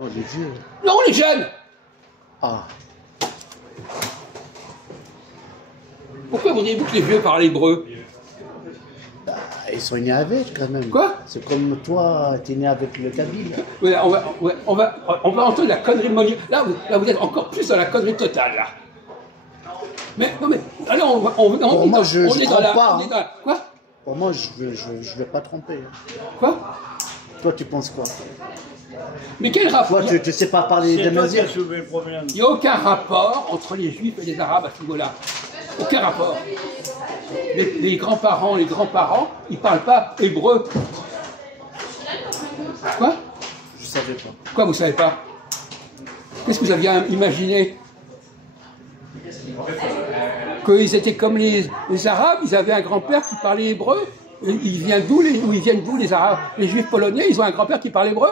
Oh, les vieux. Non, les jeunes. Ah. Pourquoi vous dites-vous que les vieux parlent hébreu? Bah, ils sont nés avec quand même. Quoi? C'est comme toi, t'es né avec le Kabyle. Ouais, on va entendre la connerie monumentale. Là, vous êtes encore plus dans la connerie totale, là. Mais, non, mais, alors, on est dans la... Quoi? Pour moi, je vais pas tromper. Quoi? Toi, tu penses quoi? Mais quel rapport? Toi, tu sais pas parler des mesures. Il n'y a aucun rapport entre les juifs et les arabes à ce niveau-là. Aucun rapport. Les grands-parents, ils parlent pas hébreu. Quoi? Je savais pas. Quoi, vous savez pas? Qu'est-ce que vous aviez imaginé? Qu'ils étaient comme les Arabes, ils avaient un grand-père qui parlait hébreu. Ils viennent d'où les Arabes? Les Juifs polonais, ils ont un grand-père qui parle hébreu?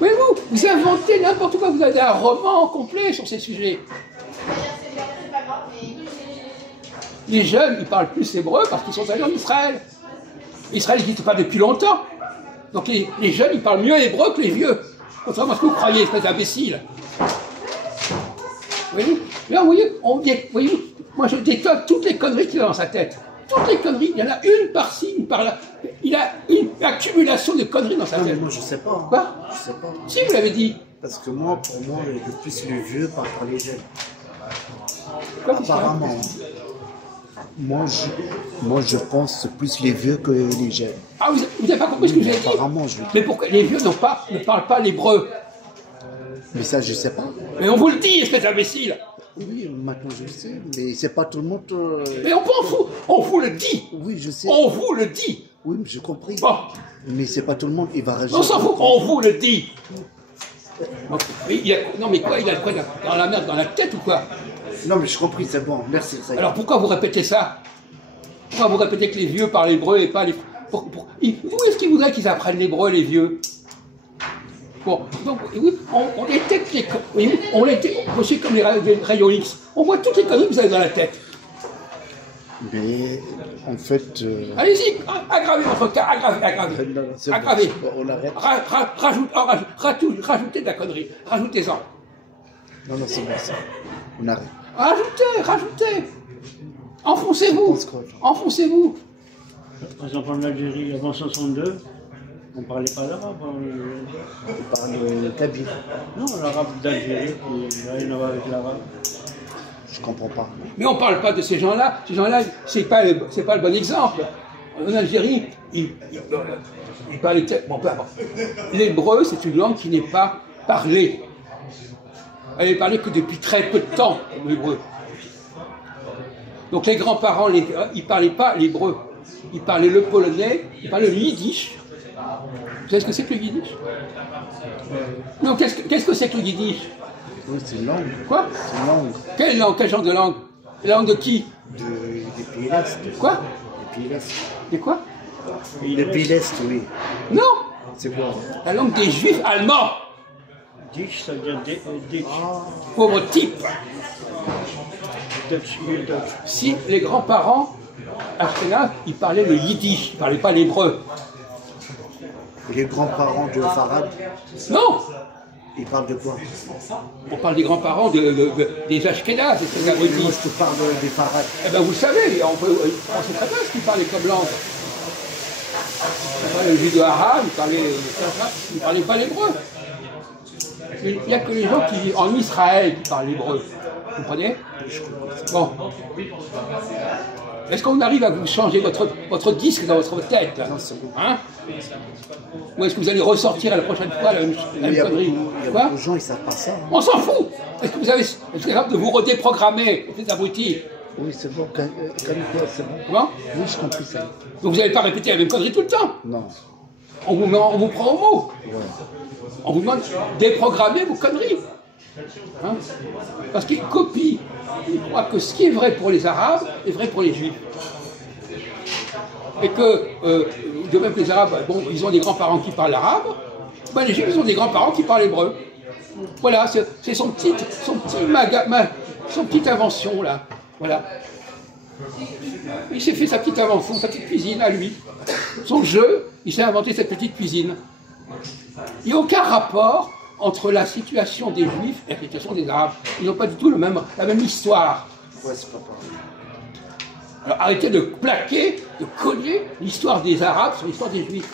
Oui, vous inventez n'importe quoi, vous avez un roman complet sur ces sujets. Les jeunes, ils parlent plus hébreu parce qu'ils sont allés en Israël. Israël n'existe pas depuis longtemps. Donc les jeunes, ils parlent mieux hébreu que les vieux. Contrairement à ce que vous croyez, espèce d'imbécile. Vous voyez? Là, vous voyez, moi je décode toutes les conneries qu'il a dans sa tête. Toutes les conneries, il y en a une par-ci, une par-là. Il a une accumulation de conneries dans sa tête. Moi, je sais pas. Quoi? Je sais pas. Si, vous l'avez dit. Parce que moi, pour moi, le plus le vieux par les jeunes. Quoi, apparemment. Moi, je pense plus les vieux que les jeunes. Ah, vous n'avez pas compris ce que j'ai dit? Apparemment, je le dis. Mais pourquoi les vieux ne parlent pas l'hébreu? Mais ça, je sais pas. Mais on vous le dit, espèce d'imbécile. Oui, maintenant je le sais, mais c'est pas tout le monde. Mais on s'en fout, on vous le dit. Oui, je sais. On vous le dit. Oui, j'ai compris. Bon. Mais c'est pas tout le monde qui va réagir. On s'en fout, on vous le dit. Mais non, mais quoi, il a quoi dans la merde, dans la tête ou quoi? Non, mais j'ai compris, c'est bon, merci. Ça y est. Alors pourquoi vous répétez ça? Pourquoi vous répétez que les vieux parlent hébreu et pas les... Où est-ce qu'ils voudraient qu'ils apprennent l'hébreu, les vieux? Bon, donc, oui, on détecte les... Oui, on les détecte, c'est comme les rayons X. On voit toutes les conneries que vous avez dans la tête. Mais, en fait... Allez-y, aggravez votre cas, aggravez. Non, c'est Aggravez. bon, on arrête. Rajoutez de la connerie. Rajoutez-en. Non, c'est bon, ça. On arrête. Rajoutez. Enfoncez-vous. Enfoncez-vous. Par exemple, en Algérie, avant 62, on ne parlait pas l'arabe. On parle kabyle. Non, l'arabe d'Algérie, qui n'a rien à voir avec l'arabe. Je comprends pas. Mais on ne parle pas de ces gens-là. Ces gens-là, c'est pas le bon exemple. En Algérie, ils parlaient... Bon, peu importe. L'hébreu, c'est une langue qui n'est pas parlée. Elle n'est parlée que depuis très peu de temps, l'hébreu. Donc les grands-parents, ils ne parlaient pas l'hébreu. Ils parlaient le polonais, ils parlaient le yiddish. Vous savez ce que c'est que le yiddish? Non, qu'est-ce que c'est que le yiddish? Oui, c'est une langue. Quoi? C'est une langue. Quelle langue? Quel genre de langue? La langue de qui? Des pays l'Est. Quoi? Des pays l'Est. Des quoi? Des pays l'Est, oui. Non! C'est quoi? La langue des juifs allemands! Ditch, ça veut dire ditch. Pauvre type! Dutch. Si les grands-parents, Ashkenaz, ils parlaient le yiddish, ils ne parlaient pas l'hébreu. Et les grands-parents de Farad, Non! ils parlent de quoi? On parle des grands-parents des Ashkenaz, des abrutis. Moi, je te parle des Farad. Eh bien, vous le savez, on sait très bien ce qu'ils parlaient comme langue. Ils parlaient le judo-arabe, ils ne parlaient pas l'hébreu. Il n'y a que les gens qui vivent en Israël qui parlent l'hébreu. Vous comprenez? Bon. Est-ce qu'on arrive à vous changer votre disque dans votre tête? Non, c'est bon. Hein? Ou est-ce que vous allez ressortir à la prochaine fois la même connerie? Il y a Quoi? beaucoup de gens, ils savent pas ça. On s'en fout! Est-ce que vous êtes capable de vous redéprogrammer, ces abrutis? Oui, c'est bon. Comme quoi, c'est bon. Comment? Oui, j'ai compris ça. Donc vous n'allez pas répéter la même connerie tout le temps? Non. On vous prend au mot. Ouais. On vous demande de déprogrammer vos conneries. Hein? Parce qu'ils copient. Ils croient que ce qui est vrai pour les Arabes est vrai pour les Juifs. Et que, de même que les Arabes, bon, ils ont des grands-parents qui parlent arabe, ben les Juifs, ils ont des grands-parents qui parlent hébreu. Voilà, c'est son petite invention, là. Voilà. Il s'est fait sa petite invention, sa petite cuisine à lui. Son jeu, il s'est inventé cette petite cuisine. Il n'y a aucun rapport entre la situation des Juifs et la situation des Arabes. Ils n'ont pas du tout la même histoire. Ouais, c'est pas pareil. Alors arrêtez de plaquer, de coller l'histoire des Arabes sur l'histoire des Juifs.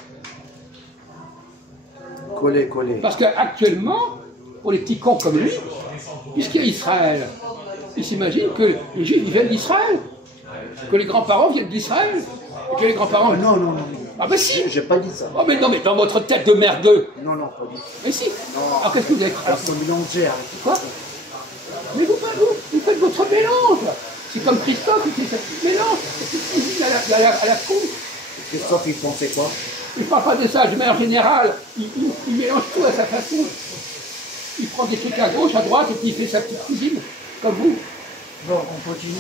Coller. Parce qu'actuellement, pour les petits cons comme lui, puisqu'il y a Israël, ils s'imaginent que les Juifs ils viennent d'Israël, que les grands-parents viennent d'Israël, et que les grands-parents... Non. Ah ben si. J'ai pas dit ça. Oh mais non, mais dans votre tête de merdeux. Non, pas dit. Mais si. Non. Alors qu'est-ce que vous avez Alors, faut mélanger. Quoi? Mais vous faites votre mélange. C'est comme Christophe, il fait ce mélange, cette cuisine à la con. Christophe, il pensait quoi? Je ne parle pas de ça, de manière générale. Il mélange tout à sa façon. Il prend des trucs à gauche, à droite, et puis il fait sa petite cuisine, comme vous. Bon, on continue.